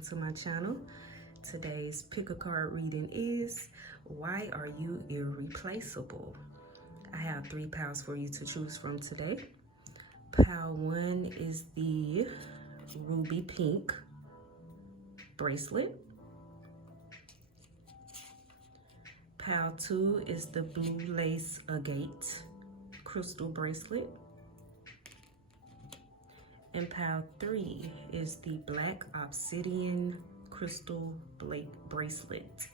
welcome to my channel. Today's pick a card reading is Why Are You Irreplaceable? I have 3 piles for you to choose from today. Pile 1 is the ruby pink bracelet. Pile 2 is the blue lace agate crystal bracelet. And pile 3 is the black obsidian crystal bracelet.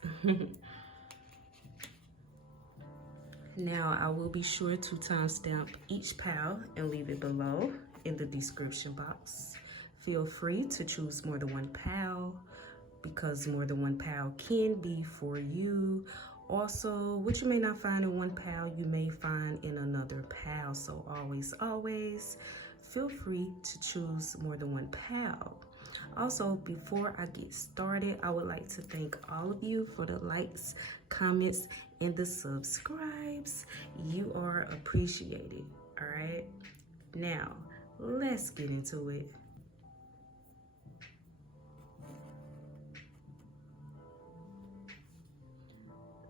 Now I will be sure to timestamp each pile and leave it below in the description box. Feel free to choose more than one pile because more than one pile can be for you. Also, what you may not find in one pile, you may find in another pile. So always feel free to choose more than one pile. Also, before I get started, I would like to thank all of you for the likes, comments, and the subscribes. You are appreciated, all right? Now, let's get into it.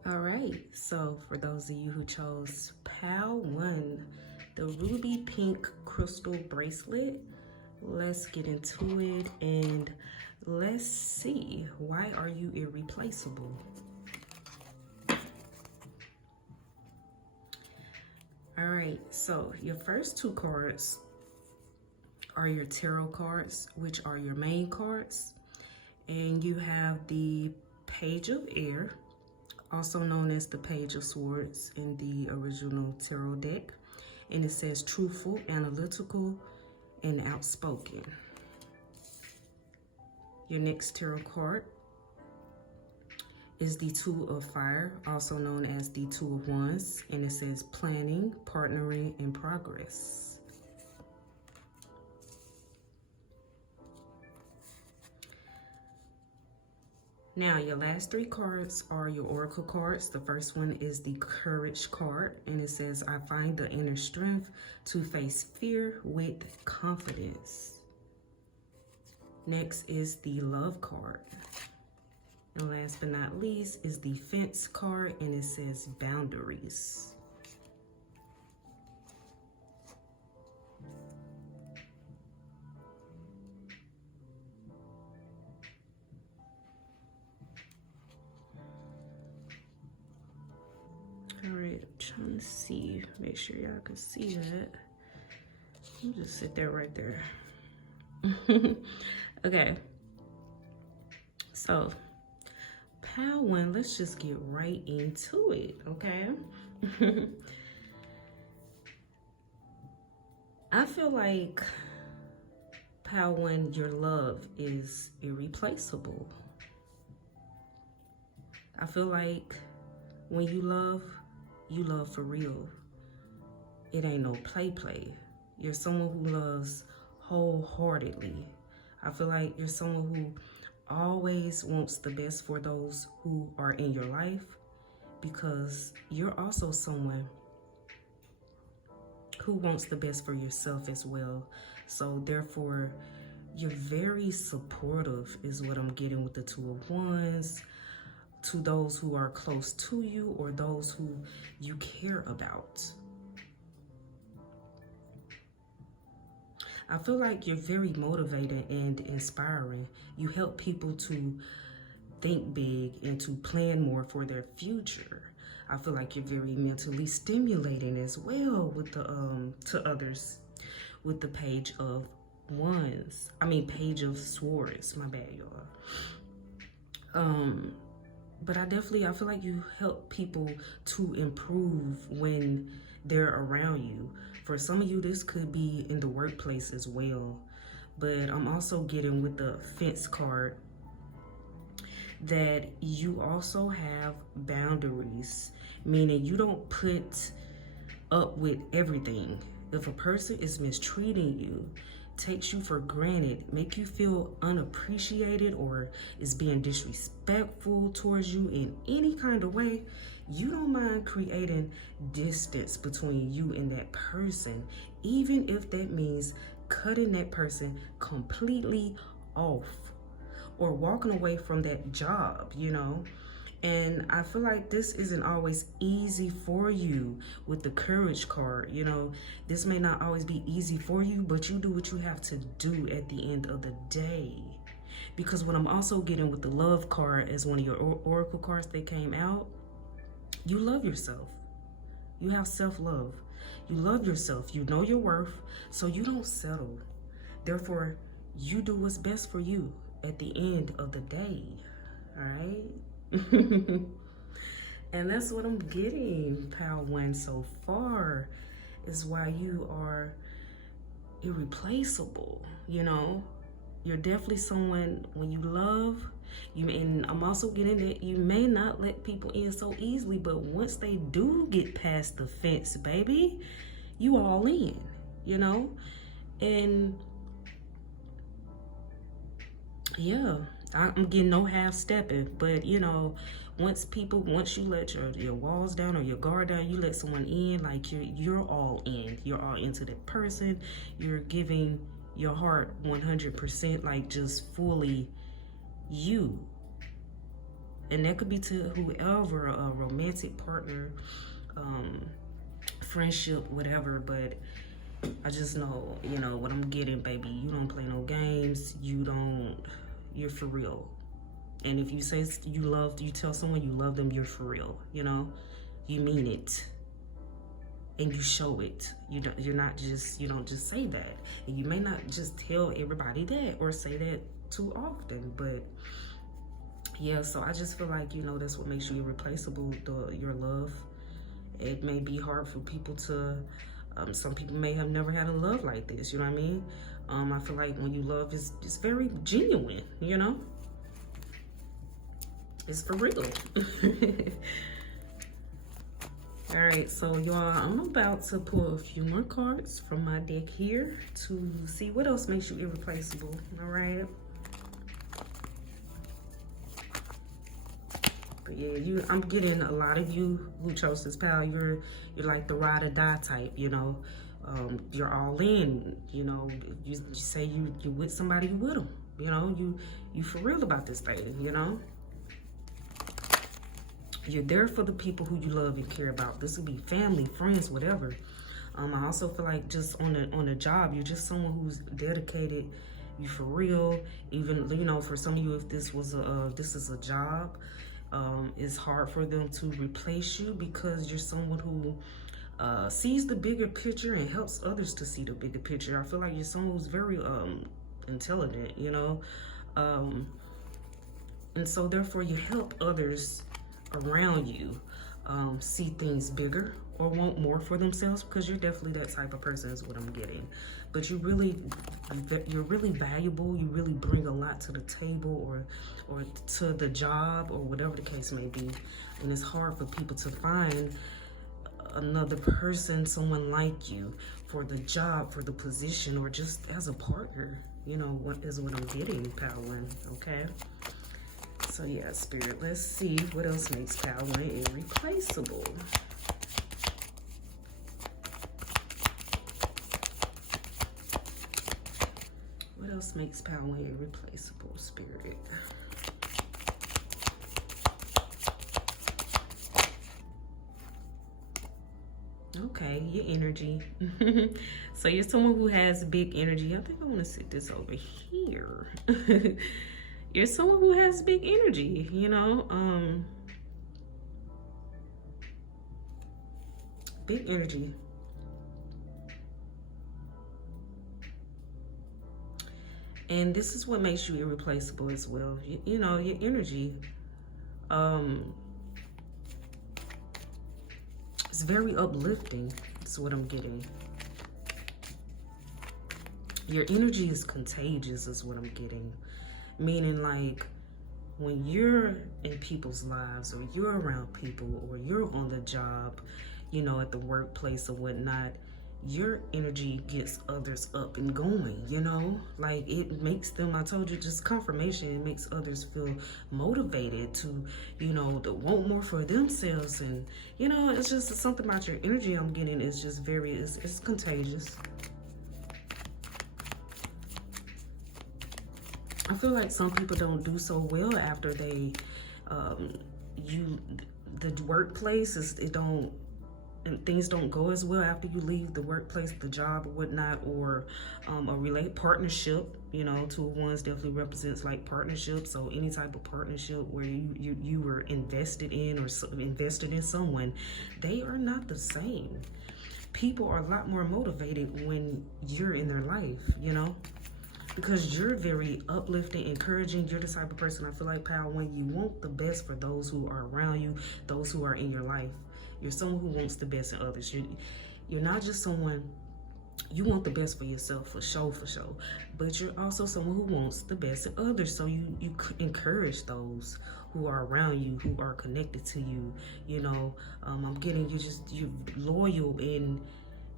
All right, so for those of you who chose pile 1, the ruby pink crystal bracelet, let's get into it and let's see, why are you irreplaceable? All right, so your first 2 cards are your tarot cards, which are your main cards. And you have the Page of Air, also known as the Page of Swords in the original tarot deck. And it says truthful, analytical, and outspoken. Your next tarot card is the Two of Fire, also known as the Two of Wands, and it says planning, partnering, and progress. Now, your last 3 cards are your oracle cards. The first one is the Courage card, and it says, I find the inner strength to face fear with confidence. Next is the Love card. And last but not least is the Fence card, and it says boundaries. All right, I'm trying to see, make sure y'all can see that. I'll just sit there right there. Okay, so pile 1, let's just get right into it, okay? I feel like pile 1, your love is irreplaceable. I feel like when you love for real. It ain't no play. You're someone who loves wholeheartedly. I feel like you're someone who always wants the best for those who are in your life, because you're also someone who wants the best for yourself as well. So therefore, you're very supportive is what I'm getting with the Two of Wands, to those who are close to you or those who you care about. I feel like you're very motivated and inspiring. You help people to think big and to plan more for their future. I feel like you're very mentally stimulating as well with the to others with the Page of Wands. I mean Page of Swords, my bad, y'all. But I feel like you help people to improve when they're around you. For some of you, this could be in the workplace as well. But I'm also getting with the Fence card that you also have boundaries, meaning you don't put up with everything. If a person is mistreating you, takes you for granted, make you feel unappreciated, or is being disrespectful towards you in any kind of way, you don't mind creating distance between you and that person, even if that means cutting that person completely off or walking away from that job, you know. And I feel like this isn't always easy for you with the courage card, you know. This may not always be easy for you, but you do what you have to do at the end of the day. Because what I'm also getting with the love card as one of your oracle cards that came out, you love yourself. You have self-love. You love yourself. You know your worth, so you don't settle. Therefore, you do what's best for you at the end of the day, all right? And that's what I'm getting, Pile 1, so far, is why you are irreplaceable, you know? You're definitely someone, when you love, and I'm also getting that you may not let people in so easily, but once they do get past the fence, baby, you all in, you know? And yeah, I'm getting no half stepping, but you know, once you let your walls down or your guard down, you let someone in, like you're all in. You're all into that person. You're giving your heart 100%, like just fully you. And that could be to whoever, a romantic partner, friendship, whatever, but I just know, you know, what I'm getting, baby. You don't play no games. You're for real. And if you say you tell someone you love them, you're for real, you know? You mean it. And you show it. You don't just say that. And you may not just tell everybody that or say that too often, but yeah, so I just feel like, you know, that's what makes you irreplaceable, your love. It may be hard for people to, some people may have never had a love like this, you know what I mean? I feel like when you love, it's very genuine, you know? It's for real. All right, so y'all, I'm about to pull a few more cards from my deck here to see what else makes you irreplaceable, all right? But yeah, I'm getting a lot of you who chose this pal. You're like the ride or die type, you know. You're all in, you know. You say you with somebody, you with them, you know. You for real about this thing, you know. You're there for the people who you love and care about. This would be family, friends, whatever. I also feel like just on a job, you're just someone who's dedicated. You for real. Even, you know, for some of you, if this is a job, it's hard for them to replace you because you're someone who sees the bigger picture and helps others to see the bigger picture. I feel like you're someone who's very intelligent, you know, and so therefore you help others around you see things bigger or want more for themselves, because you're definitely that type of person is what I'm getting. But you're really valuable. You really bring a lot to the table or to the job or whatever the case may be. And it's hard for people to find another person, someone like you, for the job, for the position, or just as a partner. You know, what I'm getting, pal 1, okay? So yeah, Spirit, let's see what else makes pal 1 irreplaceable. What else makes pal 1 irreplaceable, Spirit? Okay, your energy. So you're someone who has big energy. I think I want to sit this over here. You're someone who has big energy, you know. Big energy. And this is what makes you irreplaceable as well. You know, your energy. It's very uplifting. That's what I'm getting. Your energy is contagious is what I'm getting. Meaning, like, when you're in people's lives or you're around people or you're on the job, you know, at the workplace or whatnot, your energy gets others up and going, you know? Like, it makes them, I told you, just confirmation, it makes others feel motivated to, you know, to want more for themselves. And, you know, it's just something about your energy I'm getting is just very, it's contagious. I feel like some people don't do so well after they, the workplace is, and things don't go as well after you leave the workplace, the job or whatnot, or a partnership. You know, 2 of Wands definitely represents like partnership. So any type of partnership where you were invested in or invested in someone, they are not the same. People are a lot more motivated when you're in their life, you know, because you're very uplifting, encouraging. You're the type of person, I feel like, pal, when you want the best for those who are around you, those who are in your life. You're someone who wants the best in others. You're not just someone, you want the best for yourself, for sure, but you're also someone who wants the best in others. So you encourage those who are around you, who are connected to you. You know, I'm getting you're loyal, and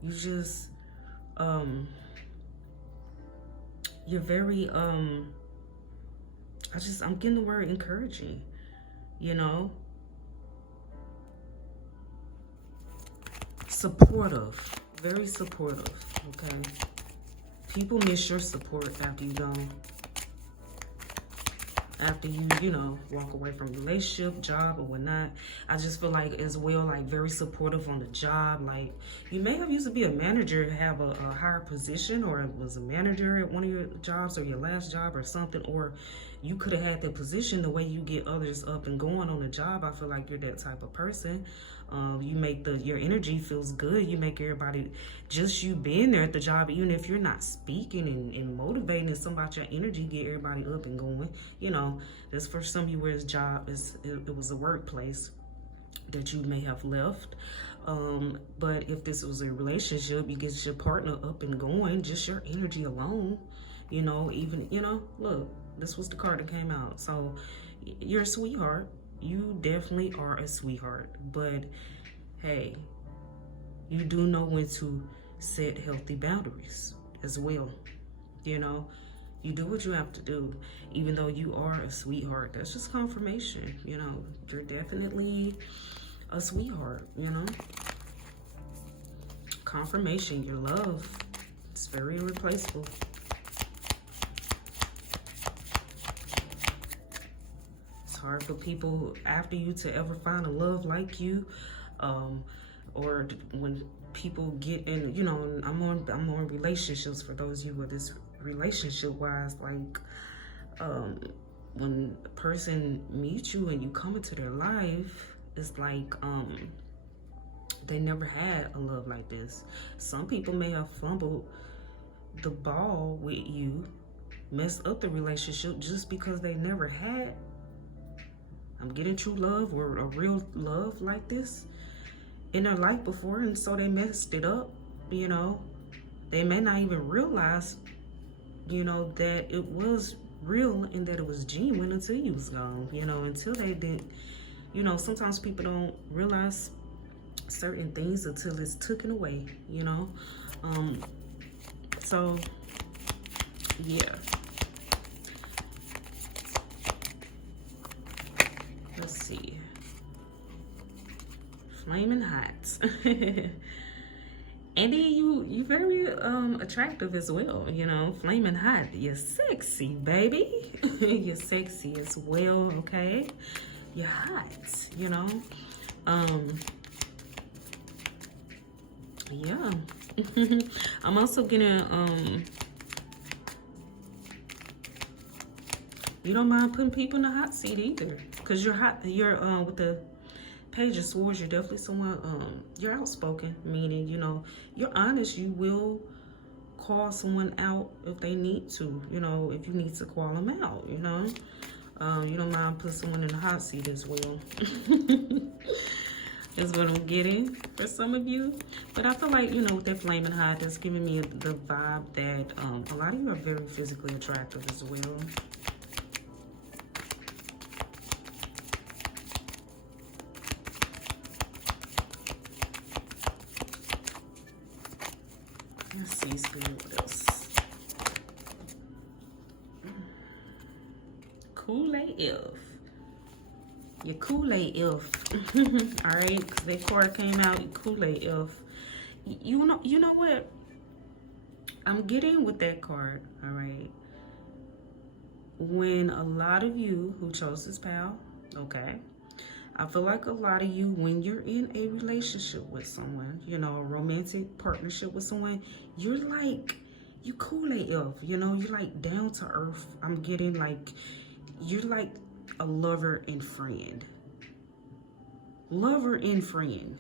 you just you're very I'm getting the word encouraging, you know. Supportive, very supportive, okay? People miss your support after you gone. After you know, walk away from relationship, job, or whatnot. I just feel like as well, like very supportive on the job. Like you may have used to be a manager, have a higher position, or was a manager at one of your jobs or your last job or something, or you could have had the position. The way you get others up and going on the job, I feel like you're that type of person. You make your energy feels good. You make everybody, just you being there at the job, even if you're not speaking and motivating, it's something about your energy, get everybody up and going. You know, that's for some of you where it was a workplace that you may have left. But if this was a relationship, you get your partner up and going, just your energy alone, you know, even, you know, look, this was the card that came out. So you're a sweetheart. You definitely are a sweetheart, but hey, you do know when to set healthy boundaries as well. You know, you do what you have to do, even though you are a sweetheart. That's just confirmation, you know, you're definitely a sweetheart, you know. Confirmation, your love, it's very irreplaceable. Hard for people after you to ever find a love like you, or when people get in, you know, I'm on relationships. For those of you with this relationship wise, like when a person meets you and you come into their life, it's like they never had a love like this. Some people may have fumbled the ball with you, messed up the relationship just because they never had, I'm getting true love or a real love like this in their life before, and so they messed it up, you know. They may not even realize, you know, that it was real and that it was genuine until you was gone, you know, until they didn't, you know, sometimes people don't realize certain things until it's taken away, you know. So, yeah. Let's see. Flaming hot. And then you very attractive as well, you know. Flaming hot. You're sexy, baby. You're sexy as well, okay? You're hot, you know. Yeah. I'm also gonna you don't mind putting people in the hot seat either, because you're hot. You're with the Page of Swords, you're definitely someone, you're outspoken, meaning, you know, you're honest. You will call someone out if they need to, you know, if you need to call them out, you know. You don't mind putting someone in the hot seat as well. Is what I'm getting for some of you. But I feel like, you know, with that flaming hot, that's giving me the vibe that a lot of you are very physically attractive as well. Let's see, Spirit, what else? Kool-Aid. Your Kool-Aid elf. All right, because that card came out, your Kool-Aid elf. You know what? I'm getting with that card, all right? when a lot of you who chose this pal, okay, I feel like a lot of you, when you're in a relationship with someone, you know, a romantic partnership with someone, you're like, you cool AF, you know, you're like down to earth. I'm getting like, you're like a lover and friend. Lover and friend.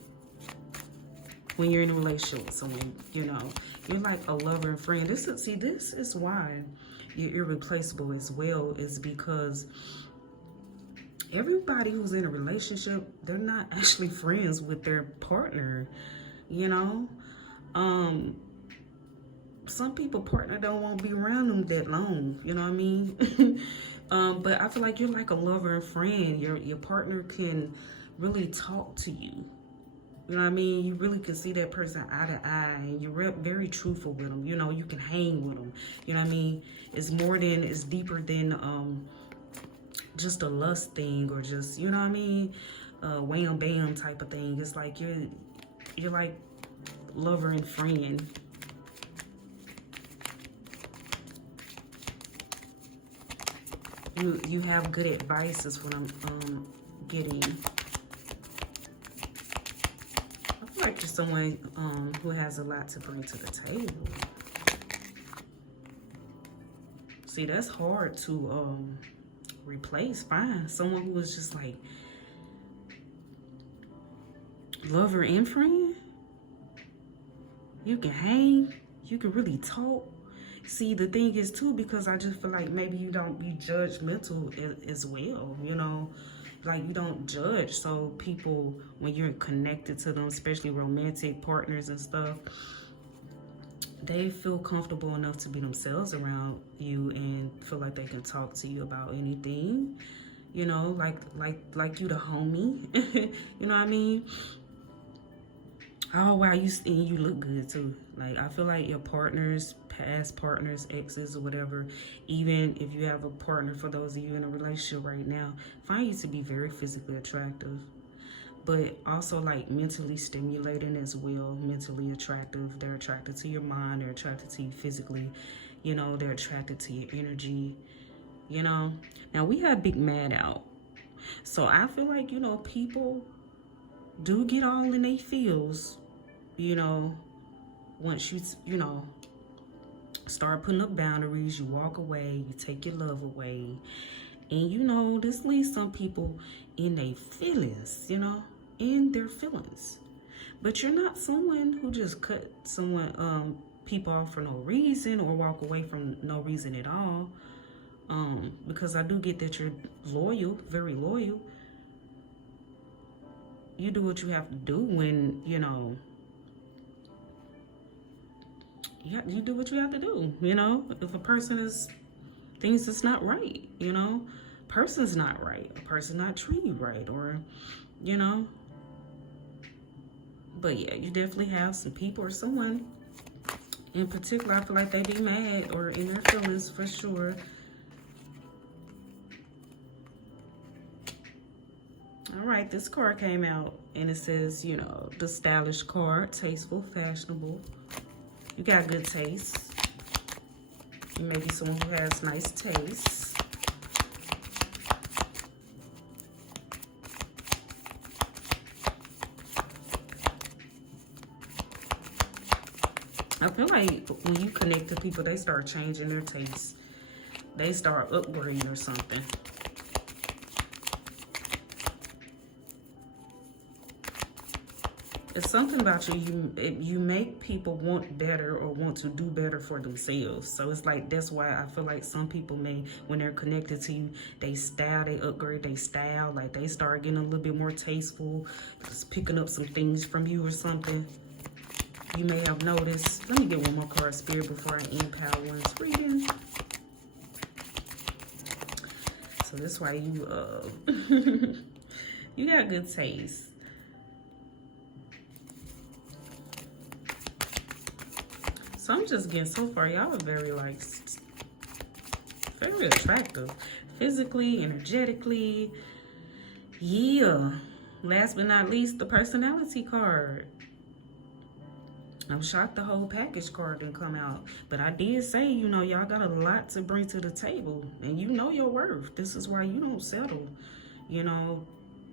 When you're in a relationship with someone, you know, you're like a lover and friend. This is why you're irreplaceable as well, is because everybody who's in a relationship, they're not actually friends with their partner, you know. Some people partner don't want to be around them that long, you know what I mean? But I feel like you're like a lover and friend. Your partner can really talk to you. You know what I mean? You really can see that person eye to eye, and you're very truthful with them. You know, you can hang with them. You know what I mean? It's more than, it's deeper than just a lust thing, or just, you know what I mean? Wham bam type of thing. It's like you're like lover and friend. You have good advice is what I'm getting. Like you're someone who has a lot to bring to the table. See, that's hard to replace. Find someone who is just like lover and friend. You can hang. You can really talk. See, the thing is too, because I just feel like maybe you don't be judgmental as well, you know. Like, you don't judge. So people, when you're connected to them, especially romantic partners and stuff, they feel comfortable enough to be themselves around you and feel like they can talk to you about anything, you know, like you the homie. You know what I mean? Oh wow, you look good too. Like, I feel like your partners, past partners, exes or whatever, even if you have a partner, for those of you in a relationship right now, find you to be very physically attractive, but also like mentally stimulating as well. Mentally attractive. They're attracted to your mind, they're attracted to you physically, you know, they're attracted to your energy, you know. Now we have Big Mad out, so I feel like, you know, people do get all in their feels, you know, once you know, start putting up boundaries, you walk away, you take your love away. And, you know, this leaves some people in their feelings, you know, in their feelings. But you're not someone who just cut people off for no reason, or walk away from no reason at all. Because I do get that you're loyal, very loyal. You do what you have to do when, you know, you do what you have to do, you know. If a person thinks it's not right, you know, person's not right, a person not treating you right, or, you know. But yeah, you definitely have some people, or someone in particular, I feel like they be mad or in their feelings for sure. All right, this card came out and it says, you know, the stylish card, tasteful, fashionable. You got good taste. You may be someone who has nice taste. I feel like when you connect to people, they start changing their tastes. They start upgrading or something. It's something about you make people want better, or want to do better for themselves. So it's like, that's why I feel like some people may, when they're connected to you, they upgrade their style. Like, they start getting a little bit more tasteful, just picking up some things from you or something. You may have noticed. Let me get one more card, Spirit, before I end Pal One's reading. So that's why you you got good taste. So I'm just getting, so far, y'all are very, like, very attractive. Physically, energetically. Yeah. Last but not least, the personality card. I'm shocked the whole package card didn't come out. But I did say, you know, y'all got a lot to bring to the table. And you know your worth. This is why you don't settle. You know,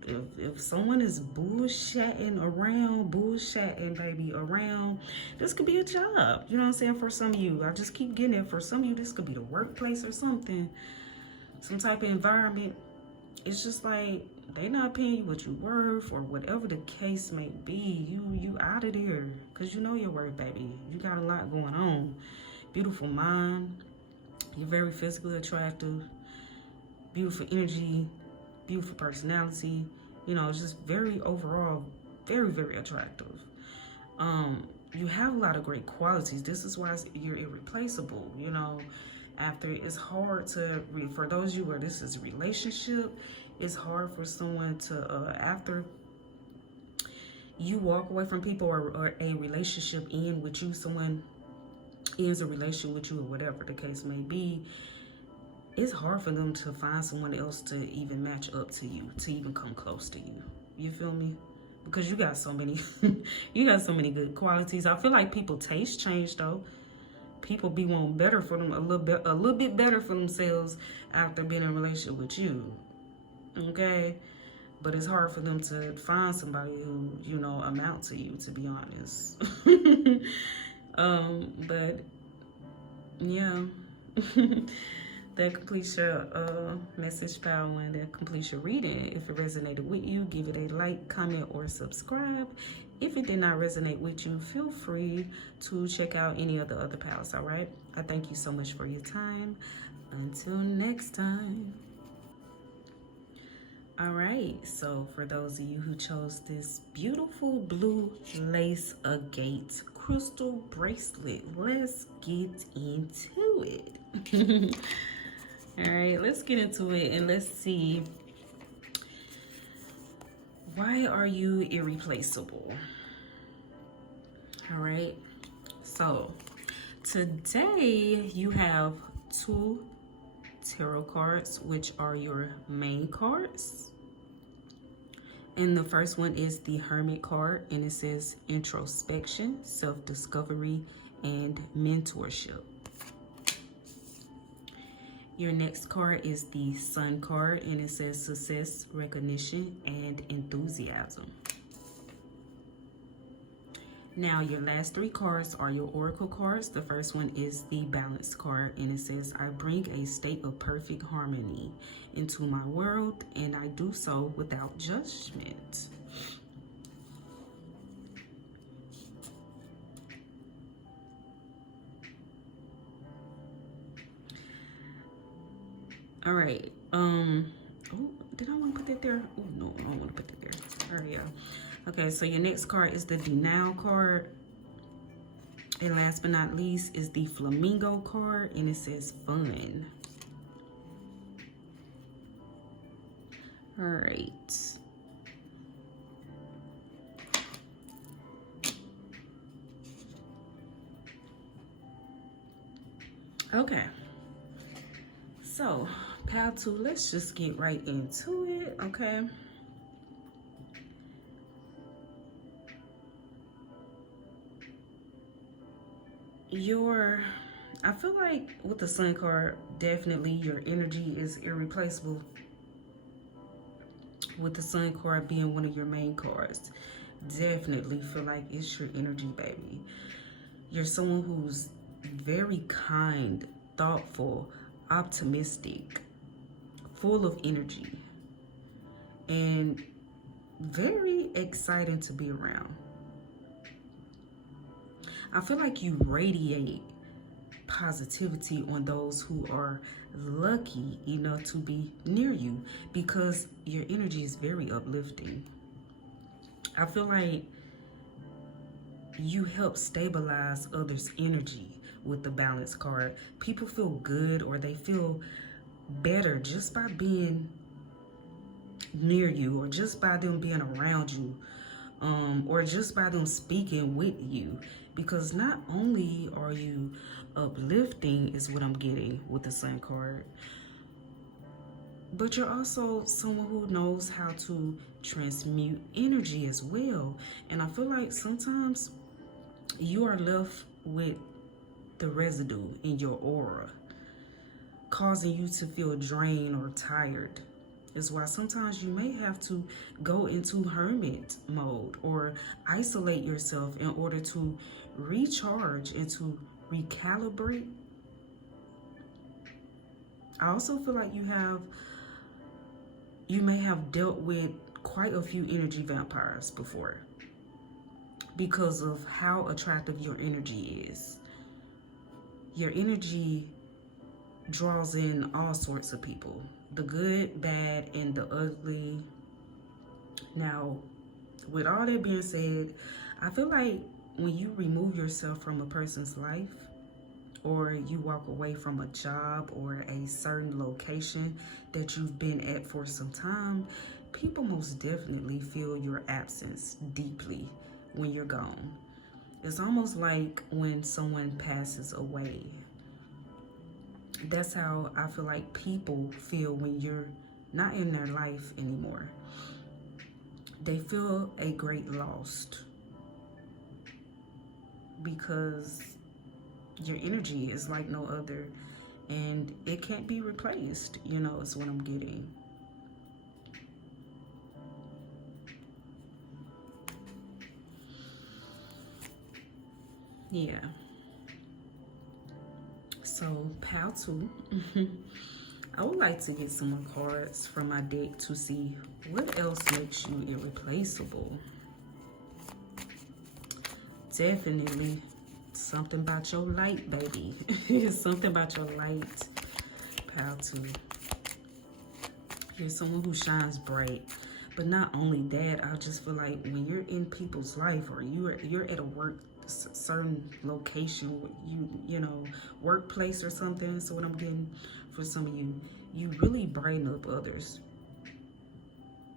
if someone is bullshitting around, baby, around, this could be a job. You know what I'm saying? For some of you. I just keep getting it. For some of you, this could be the workplace or something. Some type of environment. It's just like, they not paying you what you worth, or whatever the case may be. You out of there, because you know your worth, baby. You got a lot going on. Beautiful mind. You're very physically attractive. Beautiful energy. Beautiful personality. You know, just very overall, very, very attractive. You have a lot of great qualities. This is why you're irreplaceable. You know, after it's hard to, for those of you where this is a relationship, it's hard for someone to, after you walk away from people, or a relationship end with you, someone ends a relationship with you, or whatever the case may be, it's hard for them to find someone else to even match up to you, to even come close to you. You feel me? Because you got so many, you got so many good qualities. I feel like people taste change though. People be wanting better for them, a little bit better for themselves after being in a relationship with you. Okay, but it's hard for them to find somebody who, you know, amount to you, to be honest. But yeah. That completes your message power one. That completes your reading. If it resonated with you, give it a like, comment, or subscribe. If it did not resonate with you, feel free to check out any of the other pals, all right? I thank you so much for your time. Until next time. All right, so for those of you who chose this beautiful blue lace agate crystal bracelet, let's get into it. All right, let's get into it and let's see, why are you irreplaceable? All right, so today you have 2 tarot cards, which are your main cards. And the first one is the Hermit card, and it says introspection, self-discovery, and mentorship. Your next card is the Sun card, and it says success, recognition, and enthusiasm. Now, your last 3 cards are your Oracle cards. The first one is the Balance card, and it says, I bring a state of perfect harmony into my world, and I do so without judgment. All right. Oh, did I want to put that there? Oh, no, I don't want to put that there. All right, yeah. Okay, so your next card is the Denial card. And last but not least is the Flamingo card, and it says fun. All right. Okay. So, pile 2, let's just get right into it, okay? I feel like with the Sun card, definitely your energy is irreplaceable. With the Sun card being one of your main cards, definitely feel like it's your energy, baby. You're someone who's very kind, thoughtful, optimistic, full of energy, and very exciting to be around. I feel like you radiate positivity on those who are lucky enough to be near you, because your energy is very uplifting. I feel like you help stabilize others' energy with the Balance card. People feel good, or they feel better just by being near you, or just by them being around you, or just by them speaking with you. Because not only are you uplifting, is what I'm getting with the Sun card, but you're also someone who knows how to transmute energy as well. And I feel like sometimes you are left with the residue in your aura, causing you to feel drained or tired. Is why sometimes you may have to go into hermit mode or isolate yourself in order to recharge and to recalibrate. I also feel like you may have dealt with quite a few energy vampires before because of how attractive your energy is. Your energy draws in all sorts of people, the good, bad, and the ugly. Now, with all that being said, I feel like when you remove yourself from a person's life, or you walk away from a job or a certain location that you've been at for some time, people most definitely feel your absence deeply when you're gone. It's almost like when someone passes away. That's how I feel like people feel when you're not in their life anymore. They feel a great loss because your energy is like no other and it can't be replaced, you know, is what I'm getting. Yeah. So, pile 2. I would like to get some more cards from my deck to see what else makes you irreplaceable. Definitely something about your light, baby. Something about your light. Pile 2. You're someone who shines bright. But not only that, I just feel like when you're in people's life or you're at a certain location, you know, workplace or something. So what I'm getting for some of you, you really brighten up others.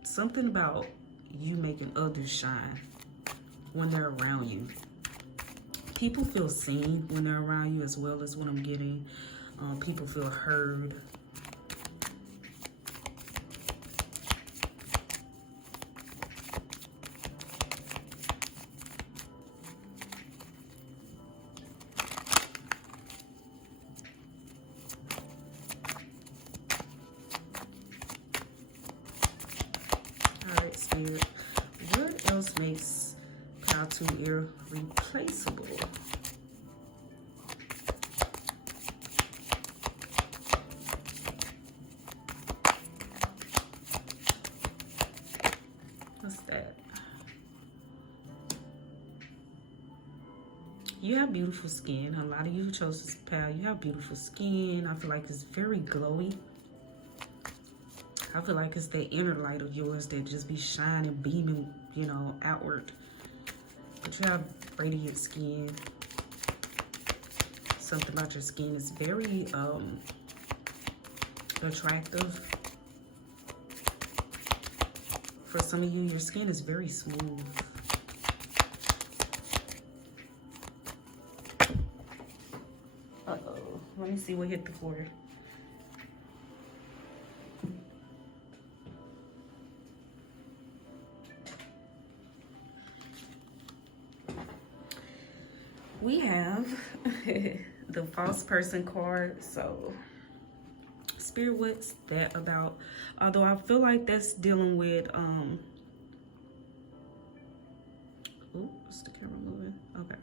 Something about you making others shine when they're around you. People feel seen when they're around you as well as what I'm getting. People feel heard. Alright, Spirit. What else makes pile 2 irreplaceable? What's that? You have beautiful skin. A lot of you who chose this pile, you have beautiful skin. I feel like it's very glowy. I feel like it's the inner light of yours that just be shining, beaming, you know, outward. But you have radiant skin. Something about your skin is very attractive. For some of you, your skin is very smooth. Uh-oh. Let me see what hit the floor. We have the false person card. So, Spirit, what's that about? Although I feel like that's dealing with ooh, is the camera moving? Okay.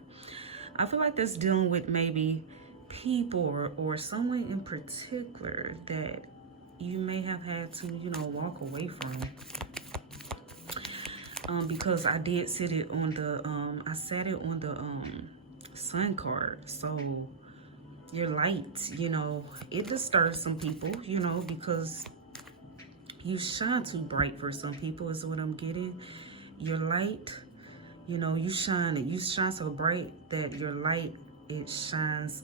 I feel like that's dealing with maybe people or someone in particular that you may have had to, you know, walk away from. Because I did sit it on the I sat it on the Sun card. So your light, you know, it disturbs some people, you know, because you shine too bright for some people is what I'm getting. Your light, you know, you shine so bright that your light, it shines,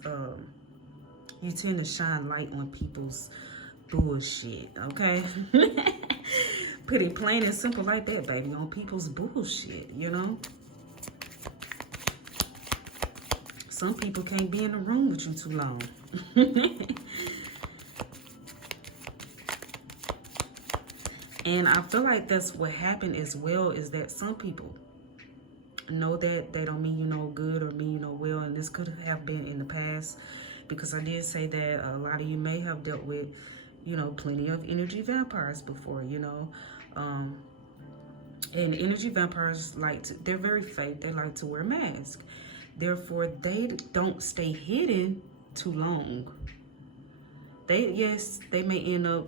you tend to shine light on people's bullshit, okay? Put it plain and simple like that, baby, on people's bullshit, you know? Some people can't be in the room with you too long. And I feel like that's what happened as well, is that some people, know that they don't mean you no good or mean you no well, and this could have been in the past, because I did say that a lot of you may have dealt with, you know, plenty of energy vampires before, you know. And energy vampires they're very fake. They like to wear masks. Therefore, they don't stay hidden too long. Yes, they may end up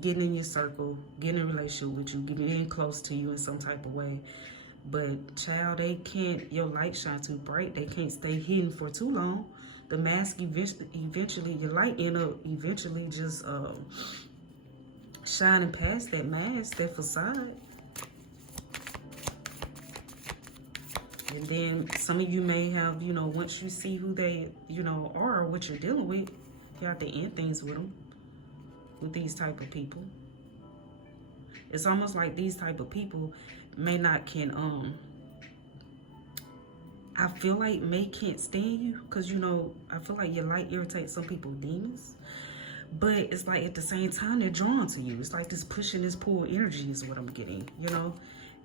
getting in your circle, getting in a relationship with you, getting in close to you in some type of way. But child, they can't, your light shine too bright. They can't stay hidden for too long. The mask eventually, your light end up eventually just shining past that mask, that facade. And then some of you may have, you know, once you see who they, you know, are, what you're dealing with, you have to end things with them, with these type of people. It's almost like these type of people I feel like can't stand you, because, you know, I feel like your light irritates some people's demons. But it's like at the same time, they're drawn to you. It's like this push and this pull energy is what I'm getting, you know.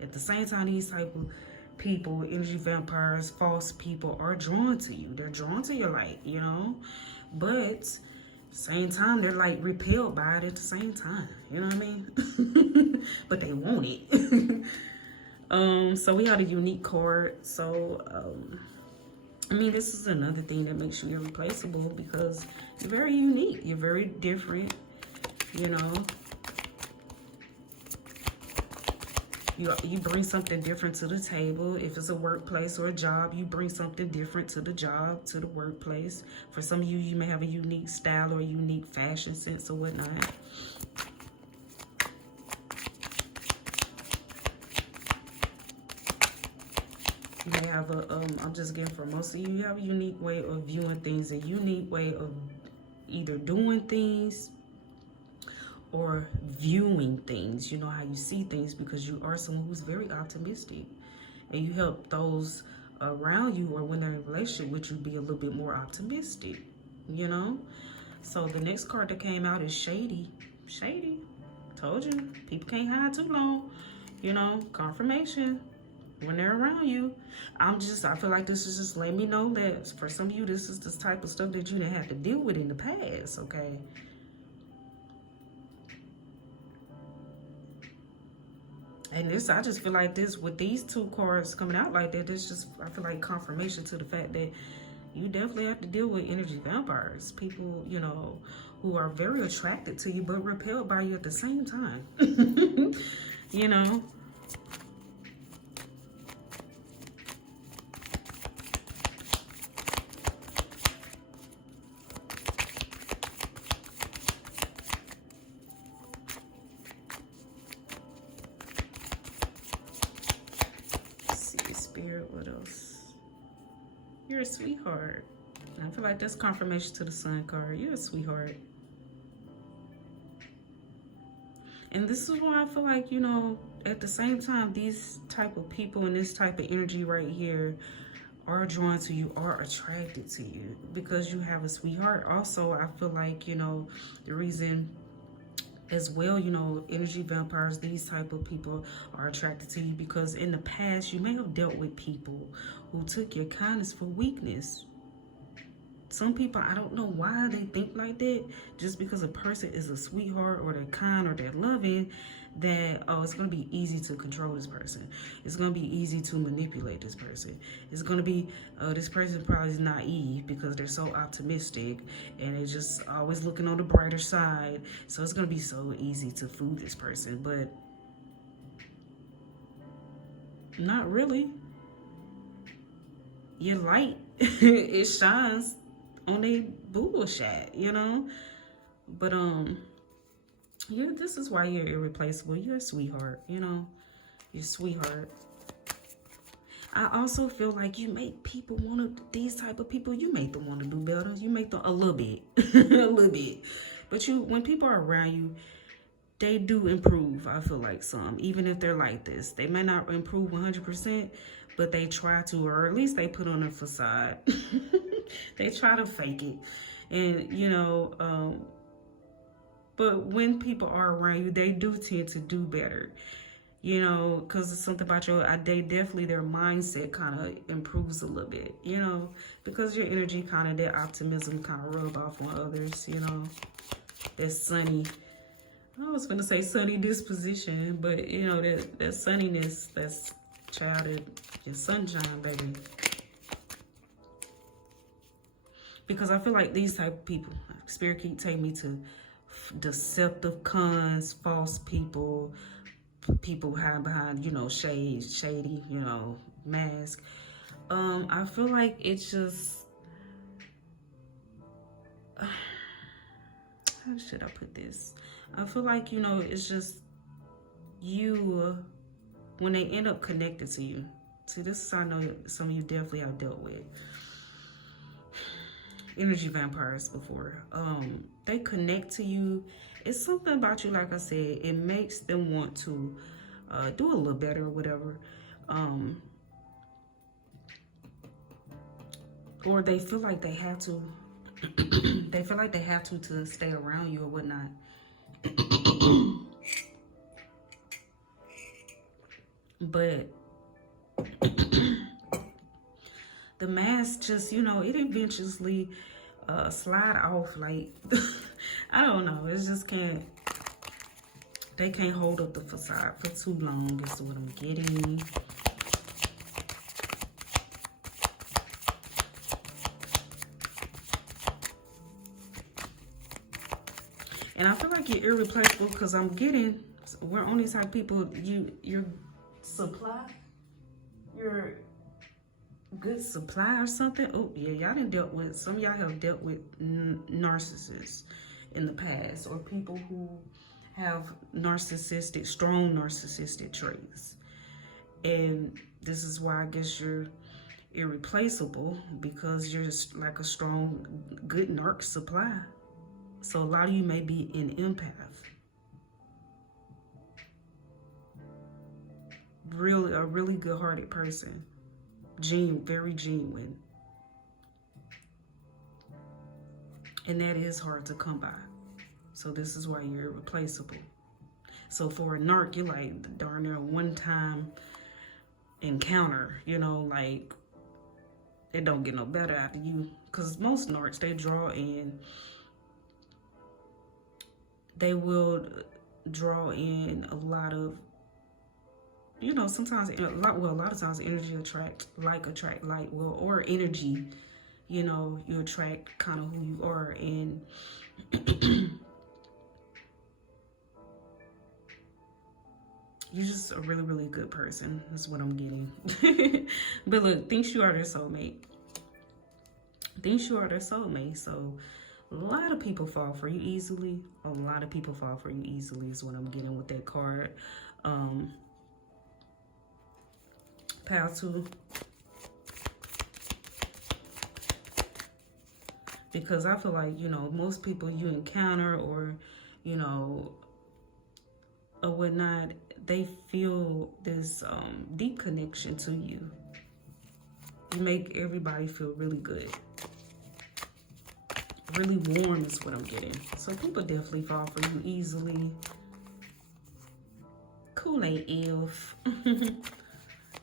At the same time, these type of people, energy vampires, false people, are drawn to you. They're drawn to your light, you know. But same time, they're like repelled by it at the same time. You know what I mean? But they want it. So we got a unique card. So, I mean, this is another thing that makes you irreplaceable, because you're very unique. You're very different, you know. You bring something different to the table. If it's a workplace or a job, you bring something different to the job, to the workplace. For some of you, you may have a unique style or a unique fashion sense or whatnot. You may have I'm just getting for most of you, you have a unique way of viewing things, a unique way of either doing things or viewing things. You know how you see things, because you are someone who's very optimistic, and you help those around you, or when they're in a relationship with you, be a little bit more optimistic, you know. So the next card that came out is Shady. Told you, people can't hide too long, you know. Confirmation when they're around you. I feel like this is just letting me know that for some of you, this is the type of stuff that you didn't have to deal with in the past, okay? And this, I just feel like this, with these two cards coming out like that, this just, I feel like confirmation to the fact that you definitely have to deal with energy vampires. People, you know, who are very attracted to you, but repelled by you at the same time. You know? What else? You're a sweetheart. I feel like that's confirmation to the Sun card. You're a sweetheart. And this is why I feel like, you know, at the same time, these type of people and this type of energy right here are drawn to you, are attracted to you, because you have a sweetheart. Also, I feel like, you know, the reason as well, you know, energy vampires, these type of people are attracted to you because in the past you may have dealt with people who took your kindness for weakness. Some people, I don't know why they think like that. Just because a person is a sweetheart or they're kind or they're loving, that, oh, it's going to be easy to control this person. It's going to be easy to manipulate this person. It's going to be, this person probably is naive because they're so optimistic and they're just always looking on the brighter side. So it's going to be so easy to fool this person. But not really. Your light, it shines on a bullshit, you know? But, yeah, this is why you're irreplaceable. You're a sweetheart, you know? You're a sweetheart. I also feel like you make people want to, these type of people, you make them want to do better. You make them a little bit, a little bit. But when people are around you, they do improve, I feel like some, even if they're like this. They may not improve 100%, but they try to, or at least they put on a facade. They try to fake it. And, you know, but when people are around you, they do tend to do better. you know, because it's something about they definitely, their mindset kind of improves a little bit, you know, because your energy kind of, that optimism kind of rub off on others, you know, that sunny, I was gonna say sunny disposition, but you know, that sunniness, that's child, your sunshine, baby. Because I feel like these type of people, Spirit keep taking me to deceptive cons, false people, people hide behind, you know, shady, you know, mask. I feel like it's just, how should I put this? I feel like, you know, it's just you, when they end up connected to you. See, this is, I know some of you definitely have dealt with energy vampires before. They connect to you. It's something about you, like I said, it makes them want to do a little better or whatever. Or they feel like they have to, they feel like they have to stay around you or whatnot. But the mask just, you know, it eventually slide off. Like, I don't know. It just can't, they can't hold up the facade for too long is what I'm getting. And I feel like you're irreplaceable because I'm getting, we're only type of people, your supply, your good supply or something. Oh yeah, y'all done dealt with, some of y'all have dealt with narcissists in the past, or people who have narcissistic, strong narcissistic traits. And this is why I guess you're irreplaceable, because you're just like a strong, good narc supply. So a lot of you may be an empath. Really, a really good-hearted person. Very genuine. And that is hard to come by. So this is why you're irreplaceable. So for a narc, you're like darn near a one-time encounter, you know, like it don't get no better after you. Because most narcs, they draw in, they will draw in a lot of, you know, sometimes, a lot of times energy attract like, well, or energy, you know, you attract kind of who you are. And you're just a really, really good person. That's what I'm getting. But look, thinks you are their soulmate. Thinks you are their soulmate. So a lot of people fall for you easily. A lot of people fall for you easily is what I'm getting with that card. Pile 2. Because I feel like, you know, most people you encounter or, you know, or whatnot, they feel this deep connection to you. You make everybody feel really good. Really warm is what I'm getting. So people definitely fall for you easily. Kool-Aid elf.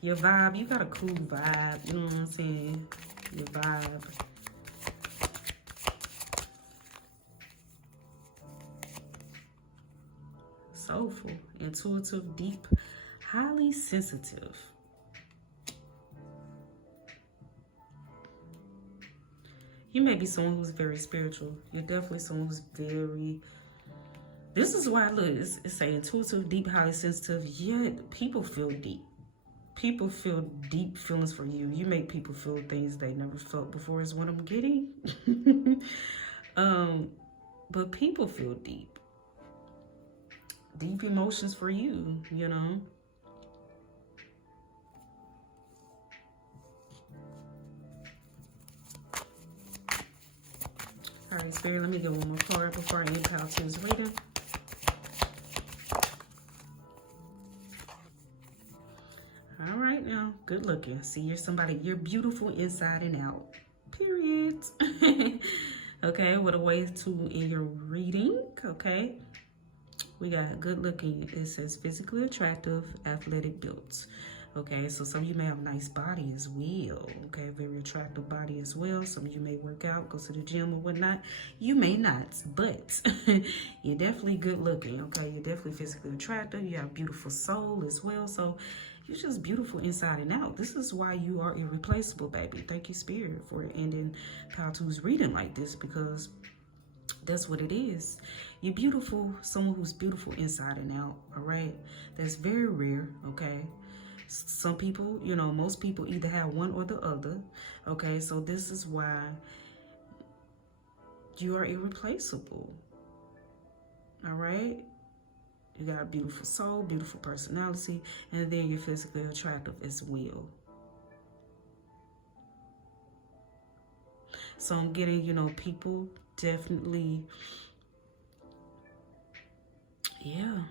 Your vibe, you got a cool vibe. You know what I'm saying? Your vibe. Soulful, intuitive, deep, highly sensitive. You may be someone who's very spiritual. You're definitely someone who's very, this is why, look, it's saying intuitive, deep, highly sensitive, yet people feel deep. People feel deep feelings for you. You make people feel things they never felt before is what I'm getting. But people feel deep. Deep emotions for you, you know. All right, Spirit, let me get one more card before I end Pile 2's reading. All right, now, good looking. See, you're somebody, you're beautiful inside and out, period. Okay, what a way to end your reading, okay? We got good looking. It says physically attractive, athletic built. Okay, so some of you may have a nice body as well. Okay, very attractive body as well. Some of you may work out, go to the gym or whatnot. You may not, but you're definitely good looking. Okay, you're definitely physically attractive. You have a beautiful soul as well. So you're just beautiful inside and out. This is why you are irreplaceable, baby. Thank you, Spirit, for ending Pile 2's reading like this, because that's what it is. You're beautiful, someone who's beautiful inside and out, all right? That's very rare, okay? Some people, you know, most people either have one or the other, okay? So this is why you are irreplaceable, all right? You got a beautiful soul, beautiful personality, and then you're physically attractive as well. So I'm getting, you know, people definitely, yeah.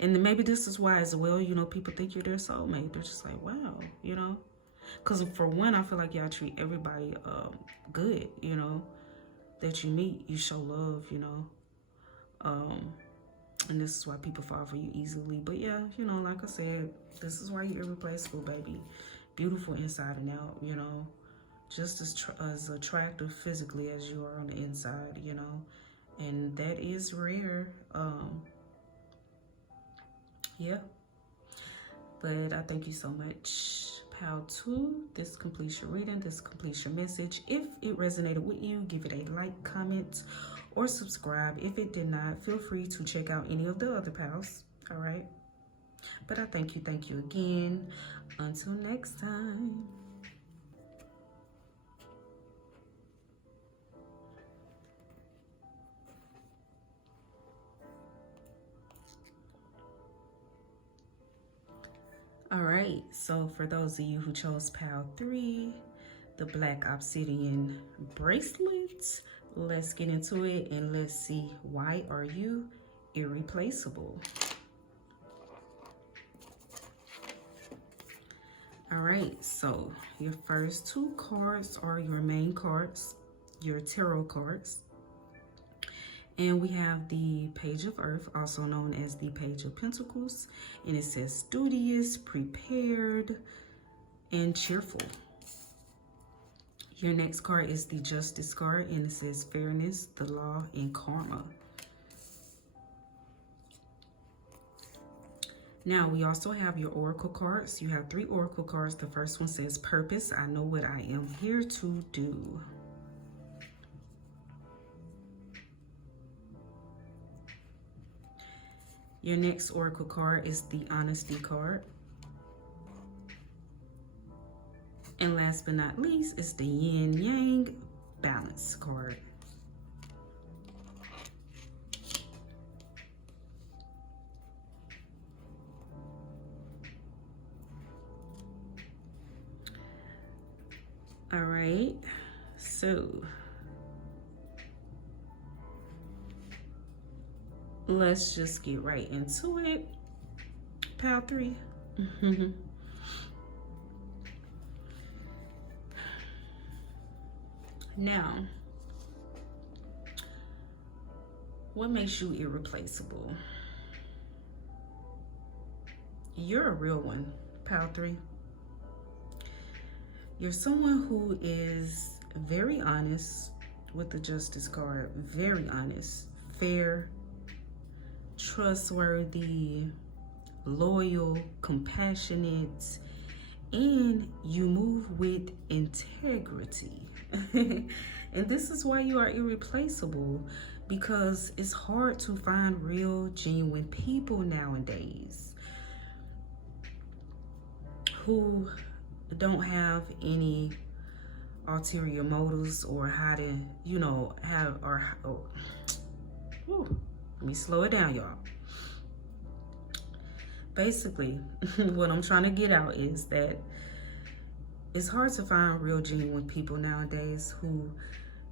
And maybe this is why as well, you know, people think you're their soulmate. They're just like, wow, you know. Because for one, I feel like y'all treat everybody good, you know, that you meet. You show love, you know. And this is why people fall for you easily. But yeah, you know, like I said, this is why you're irreplaceable, baby. Beautiful inside and out, you know. Just as attractive physically as you are on the inside, you know. And that is rare. Yeah. But I thank you so much, Pile 2. This completes your reading. This completes your message. If it resonated with you, give it a like, comment, or subscribe. If it did not, feel free to check out any of the other piles. All right. But I thank you again. Until next time. All right, so for those of you who chose Pile 3, the Black Obsidian Bracelet, let's get into it and let's see, why are you irreplaceable? All right, so your first two cards are your main cards, your tarot cards. And we have the Page of Earth, also known as the Page of Pentacles. And it says studious, prepared, and cheerful. Your next card is the Justice card, and it says fairness, the law, and karma. Now, we also have your Oracle cards. You have 3 Oracle cards. The first one says purpose. I know what I am here to do. Your next Oracle card is the Honesty card. And last but not least is the Yin Yang Balance card. All right, so let's just get right into it. Pile 3. Now, what makes you irreplaceable? You're a real one, Pile 3. You're someone who is very honest with the Justice card, very honest, fair, trustworthy, loyal, compassionate, and you move with integrity. And this is why you are irreplaceable, because it's hard to find real, genuine people nowadays who don't have any ulterior motives or how to, you know, let me slow it down, y'all. Basically, what I'm trying to get out is that it's hard to find real, genuine people nowadays who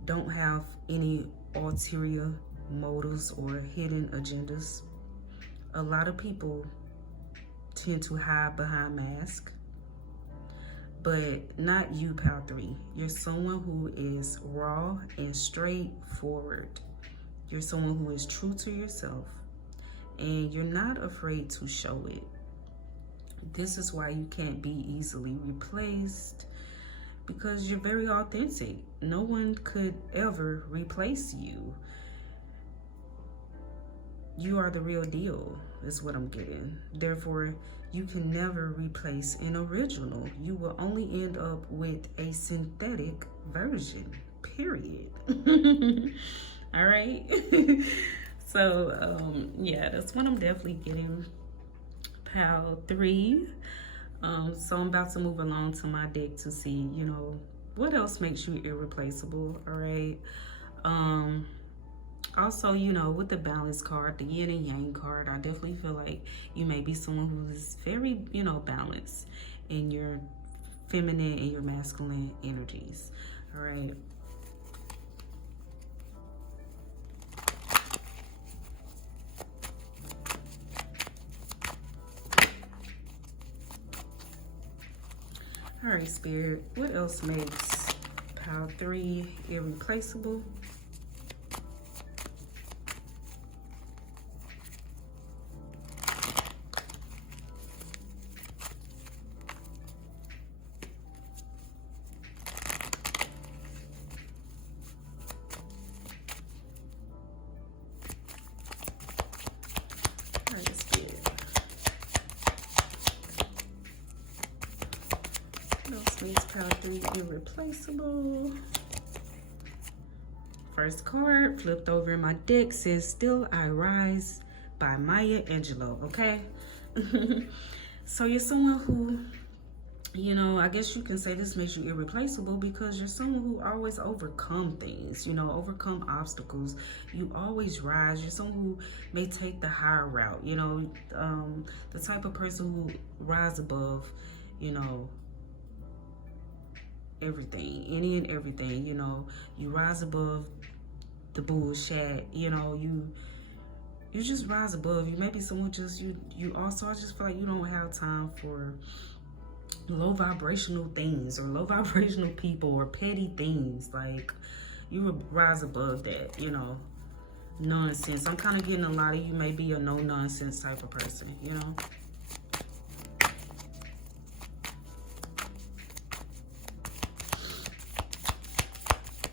don't have any ulterior motives or hidden agendas. A lot of people tend to hide behind masks, but not you, Pile 3. You're someone who is raw and straightforward. You're someone who is true to yourself, and you're not afraid to show it. This is why you can't be easily replaced, because you're very authentic. No one could ever replace you. You are the real deal, is what I'm getting. Therefore, you can never replace an original. You will only end up with a synthetic version, period. All right. So, yeah, that's what I'm definitely getting. Pile 3. So I'm about to move along to my deck to see, you know, what else makes you irreplaceable. All right. Also, you know, with the balance card, the yin and yang card, I definitely feel like you may be someone who is very, you know, balanced in your feminine and your masculine energies. All right. All right, Spirit, what else makes pile 3 irreplaceable? All right, Spirit. What else makes pile 3 irreplaceable? First card flipped over in my deck says Still I Rise by Maya Angelou. Okay. So you're someone who, you know, I guess you can say this makes you irreplaceable because you're someone who always overcome things, you know, overcome obstacles. You always rise. You're someone who may take the higher route, you know, the type of person who rise above, you know, everything, any and everything. You know, you rise above the bullshit, you know, you just rise above. You may be someone just, you also, I just feel like you don't have time for low vibrational things or low vibrational people or petty things. Like, you would rise above that, you know, nonsense. I'm kind of getting a lot of you may be a no nonsense type of person, you know.